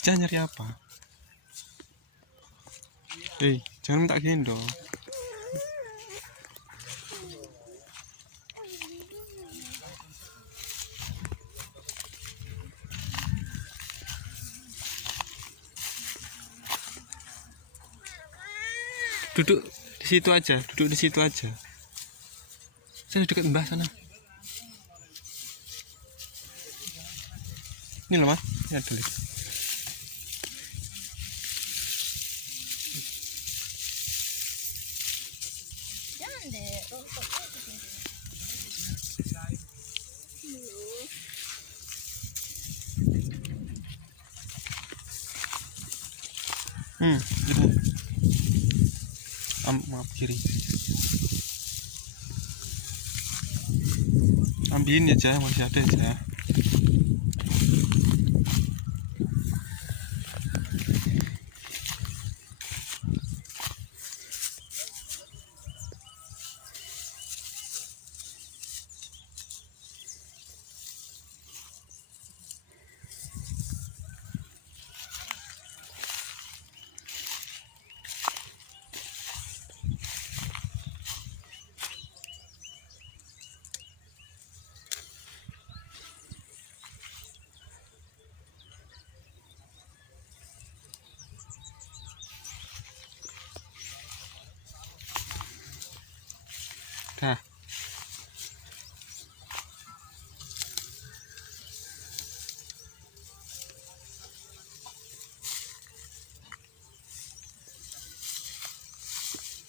Cica nyari apa? Jangan minta gendong. Duduk di situ aja, duduk di situ aja. Sana dekat Mbah sana. Ini loh Mas, ya dulu. Jangan deh, rontoknya di sini. Ini. Maaf kiri. Ambilin aja, masih ada aja. Dah.